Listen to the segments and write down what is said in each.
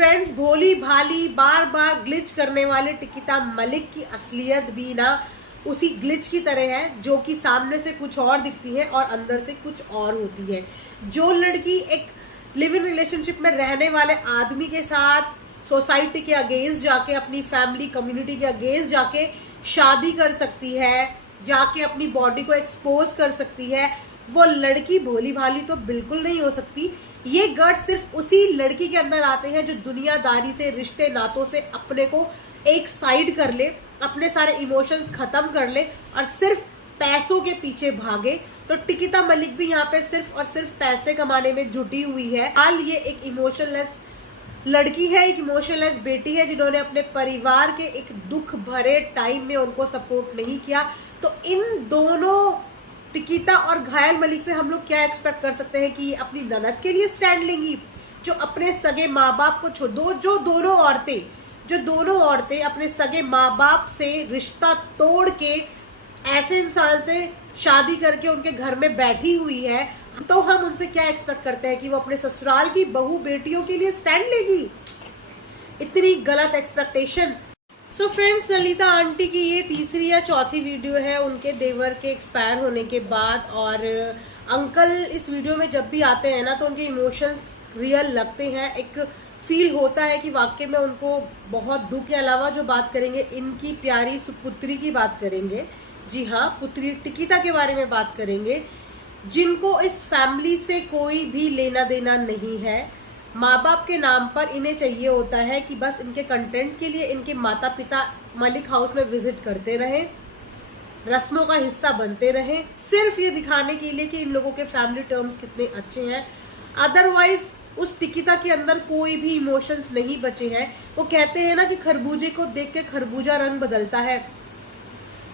Friends, भोली भाली बार बार glitch करने वाले टिकिता मलिक की असलियत भी ना उसी ग्लिच की तरह है, जो कि सामने से कुछ और दिखती है और अंदर से कुछ और होती है। जो लड़की एक लिव इन रिलेशनशिप में रहने वाले आदमी के साथ सोसाइटी के अगेंस्ट जाके, अपनी फैमिली कम्युनिटी के अगेंस्ट जाके शादी कर सकती है, जाके अपनी बॉडी को एक्सपोज कर सकती है, वो लड़की भोली भाली तो बिल्कुल नहीं हो सकती। ये गट सिर्फ उसी लड़की के अंदर आते हैं जो दुनियादारी से, रिश्ते नातों से अपने को एक साइड कर ले, अपने सारे इमोशंस खत्म कर ले और सिर्फ पैसों के पीछे भागे। तो टिकिता मलिक भी यहाँ पे सिर्फ और सिर्फ पैसे कमाने में जुटी हुई है। हाल ये एक इमोशनलेस लड़की है, एक इमोशनलेस बेटी है, जिन्होंने अपने परिवार के एक दुख भरे टाइम में उनको सपोर्ट नहीं किया। तो इन दोनों टिकिता और घायल मलिक से हम लोग क्या एक्सपेक्ट कर सकते हैं कि ये अपनी ननद के लिए स्टैंड लेंगी, जो अपने सगे माँ बाप को जो दोनों औरतें अपने सगे माँ बाप से रिश्ता तोड़ के ऐसे इंसान से शादी करके उनके घर में बैठी हुई है। तो हम उनसे क्या एक्सपेक्ट करते हैं कि वो अपने ससुराल की बहू बेटियों के लिए स्टैंड लेगी? इतनी गलत expectation. So friends, Lalita aunty की ये तीसरी या चौथी वीडियो है उनके देवर के एक्सपायर होने के बाद। और अंकल इस वीडियो में जब भी आते हैं ना, तो उनके इमोशंस रियल लगते हैं। एक फील होता है कि वाकई में उनको बहुत दुख के अलावा जो बात करेंगे, इनकी प्यारी सुपुत्री की बात करेंगे। जी हाँ, पुत्री टिकिता के बारे में बात करेंगे, जिनको इस फैमिली से कोई भी लेना देना नहीं है। माँ बाप के नाम पर इन्हें चाहिए होता है कि बस इनके कंटेंट के लिए इनके माता पिता मलिक हाउस में विजिट करते रहें, रस्मों का हिस्सा बनते रहें, सिर्फ ये दिखाने के लिए कि इन लोगों के फैमिली टर्म्स कितने अच्छे हैं। अदरवाइज उस टिकिता के अंदर कोई भी इमोशंस नहीं बचे हैं। वो कहते हैं ना कि खरबूजे को देख के खरबूजा रंग बदलता है।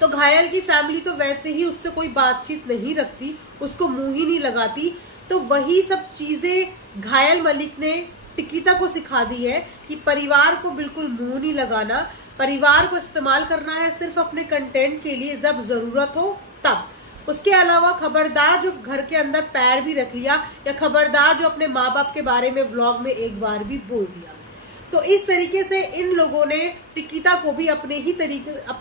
तो घायल की फैमिली तो वैसे ही उससे कोई बातचीत नहीं रखती, उसको मुंह ही नहीं लगाती। तो वही सब चीजें घायल मलिक ने टिकिता को सिखा दी है कि परिवार को बिल्कुल मुंह नहीं लगाना, परिवार को इस्तेमाल करना है सिर्फ अपने कंटेंट के लिए, जब जरूरत हो तब। उसके अलावा खबरदार जो घर के अंदर पैर भी रख लिया, या खबरदार जो अपने माँ बाप के बारे में व्लॉग में एक बार भी बोल दिया। तो इस तरीके से इन लोगों ने टिकिता को भी अपने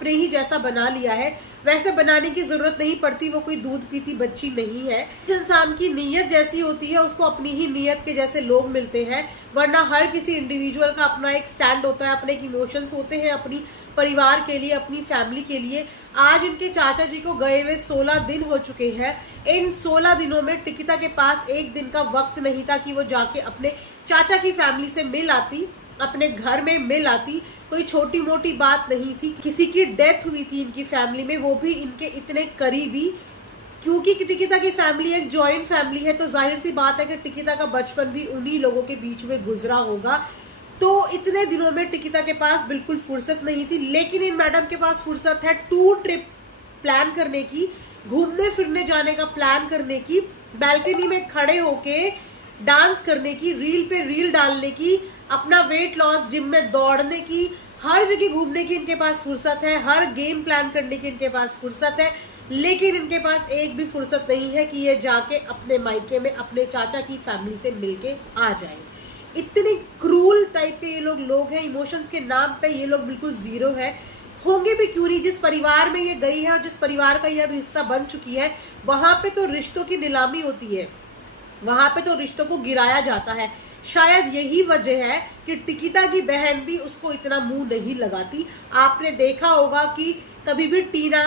ही जैसा बना लिया है। वैसे बनाने की जरूरत नहीं पड़ती, वो कोई दूध पीती बच्ची नहीं है। जिस इंसान की नीयत जैसी होती है, उसको अपनी ही नीयत के जैसे लोग मिलते हैं। वरना हर किसी इंडिविजुअल का अपना एक स्टैंड होता है, अपने एक इमोशंस होते हैं, अपनी परिवार के लिए, अपनी फैमिली के लिए। आज इनके चाचा जी को गए हुए 16 दिन हो चुके हैं। इन 16 दिनों में टिकिता के पास एक दिन का वक्त नहीं था कि वो जाके अपने चाचा की फैमिली से मिल आती, अपने घर में मिल आती। कोई छोटी मोटी बात नहीं थी। किसी की डेथ हुई थी इनकी फैमिली में, वो भी इनके इतने करीबी। क्योंकि टिकिता की फैमिली एक जॉइंट फैमिली है, तो जाहिर सी बात है कि टिकिता का बचपन भी उन्हीं लोगों के बीच में गुजरा होगा। तो इतने दिनों में टिकिता के पास बिल्कुल फुर्सत नहीं थी। लेकिन इन मैडम के पास फुर्सत है टूर ट्रिप प्लान करने की, घूमने फिरने जाने का प्लान करने की, बैल्कनी में खड़े होके डांस करने की, रील पे रील डालने की, अपना वेट लॉस, जिम में दौड़ने की, हर जगह घूमने की इनके पास फुर्सत है, हर गेम प्लान करने की इनके पास फुर्सत है। लेकिन इनके पास एक भी फुर्सत नहीं है कि ये जाके अपने मायके में अपने चाचा की फैमिली से मिलके आ जाए। इतने क्रूल टाइप के ये लोग हैं। इमोशंस के नाम पे ये लोग बिल्कुल जीरो है। होंगे भी क्यों नहीं? जिस परिवार में ये गई है और जिस परिवार का ये अब हिस्सा बन चुकी है, वहां पे तो रिश्तों की नीलामी होती है, वहां पे तो रिश्तों को गिराया जाता है। शायद यही वजह है कि टिकिता की बहन भी उसको इतना मुंह नहीं लगाती। आपने देखा होगा कि कभी भी टीना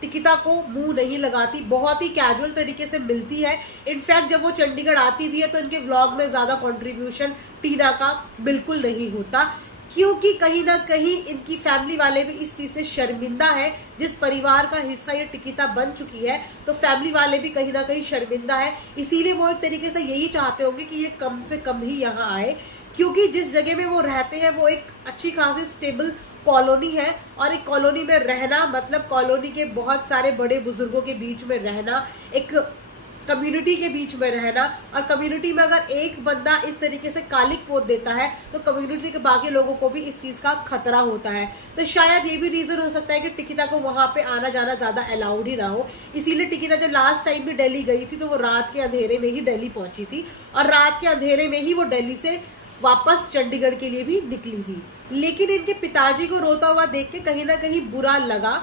टिकिता को मुंह नहीं लगाती, बहुत ही कैजुअल तरीके से मिलती है। इनफैक्ट जब वो चंडीगढ़ आती भी है तो इनके व्लॉग में ज्यादा कंट्रीब्यूशन टीना का बिल्कुल नहीं होता, क्योंकि कहीं ना कहीं इनकी फैमिली वाले भी इस चीज से शर्मिंदा है। जिस परिवार का हिस्सा ये टिकिता बन चुकी है, तो फैमिली वाले भी कहीं ना कहीं शर्मिंदा है। इसीलिए वो एक तरीके से यही चाहते होंगे कि ये कम से कम ही यहाँ आए, क्योंकि जिस जगह में वो रहते हैं वो एक अच्छी खासी स्टेबल कॉलोनी है। और एक कॉलोनी में रहना मतलब कॉलोनी के बहुत सारे बड़े बुजुर्गों के बीच में रहना, एक कम्युनिटी के बीच में रहना। और कम्युनिटी में अगर एक बंदा इस तरीके से कालिक पोत देता है, तो कम्युनिटी के बाकी लोगों को भी इस चीज का खतरा होता है। तो शायद ये भी रीजन हो सकता है कि टिकिता को वहां पे आना जाना ज्यादा अलाउड ही ना हो। इसीलिए टिकिता जब लास्ट टाइम भी दिल्ली गई थी, तो वो रात के अंधेरे में ही दिल्ली पहुंची थी, और रात के अंधेरे में ही वो दिल्ली से वापस चंडीगढ़ के लिए भी निकली थी। लेकिन इनके पिताजी को रोता हुआ देख के कहीं ना कहीं बुरा लगा।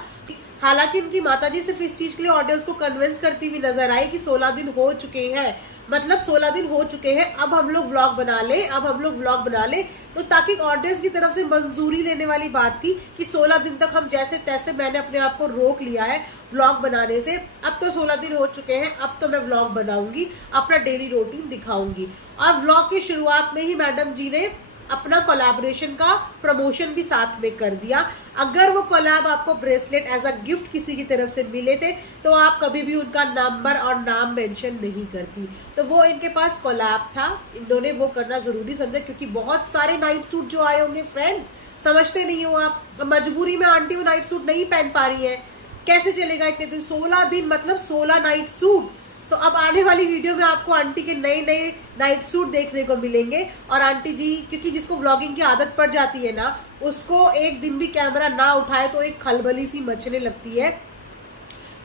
हालांकि उनकी माताजी सिर्फ इस चीज के लिए ऑडियंस को कन्विंस करती हुई नजर आई कि 16 दिन हो चुके हैं, मतलब 16 दिन हो चुके हैं, अब हम लोग व्लॉग बना ले, अब हम लोग व्लॉग बना ले। तो ताकि ऑडियंस की तरफ से मंजूरी लेने वाली बात थी कि 16 दिन तक हम जैसे तैसे, मैंने अपने आप को रोक लिया है व्लॉग बनाने से, अब तो 16 दिन हो चुके हैं, अब तो मैं व्लॉग बनाऊंगी, अपना डेली रूटीन दिखाऊंगी। और व्लॉग की शुरुआत में ही मैडम जी ने अपना कोलैबोरेशन का प्रमोशन भी साथ में कर दिया। अगर वो कोलैब आपको ब्रेसलेट एज अ गिफ्ट किसी की तरफ से मिले थे तो आप कभी भी उनका नंबर और नाम मेंशन नहीं करती। तो वो इनके पास कोलैब था, इन्होंने वो करना जरूरी समझा, क्योंकि बहुत सारे नाइट सूट जो आए होंगे फ्रेंड, समझते नहीं हो आप, मजबूरी में आंटी वो नाइट सूट नहीं पहन पा रही है, कैसे चलेगा इतने दिन, 16 दिन मतलब 16 नाइट सूट। तो अब आने वाली वीडियो में आपको आंटी के नए नए नाइट सूट देखने को मिलेंगे। और आंटी जी, क्योंकि जिसको व्लॉगिंग की आदत पड़ जाती है ना, उसको एक दिन भी कैमरा ना उठाए तो एक खलबली सी मचने लगती है।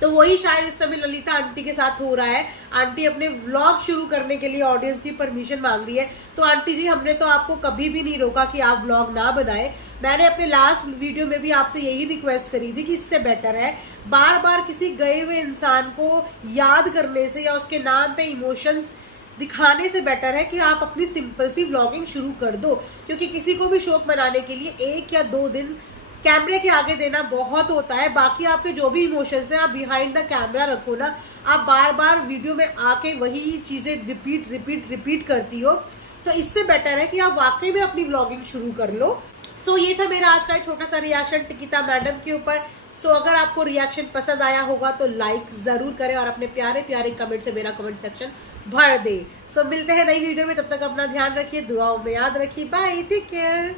तो वही शायद इस समय ललिता आंटी के साथ हो रहा है। आंटी अपने व्लॉग शुरू करने के लिए ऑडियंस की परमिशन मांग रही है। तो आंटी जी, हमने तो आपको कभी भी नहीं रोका कि आप व्लॉग ना बनाए। मैंने अपने लास्ट वीडियो में भी आपसे यही रिक्वेस्ट करी थी कि इससे बेटर है बार बार किसी गए हुए इंसान को याद करने से या उसके नाम पे इमोशंस दिखाने से बेटर है कि आप अपनी सिंपल सी व्लॉगिंग शुरू कर दो। क्योंकि किसी को भी शौक मनाने के लिए 1 या 2 दिन कैमरे के आगे देना बहुत होता है। बाकी आपके जो भी इमोशंस हैं आप बिहाइंड द कैमरा रखो ना। आप बार बार वीडियो में आके वही चीजें रिपीट करती हो, तो इससे बेटर है कि आप वाकई में अपनी व्लॉगिंग शुरू कर लो। सो ये था मेरा आज का एक छोटा सा रिएक्शन टिकिता मैडम के ऊपर। सो अगर आपको रिएक्शन पसंद आया होगा तो लाइक जरूर करें और अपने प्यारे प्यारे कमेंट से मेरा कमेंट सेक्शन भर दे। सो मिलते हैं नई वीडियो में, तब तक अपना ध्यान रखिए, दुआओं में याद रखिए, बाय, टेक केयर।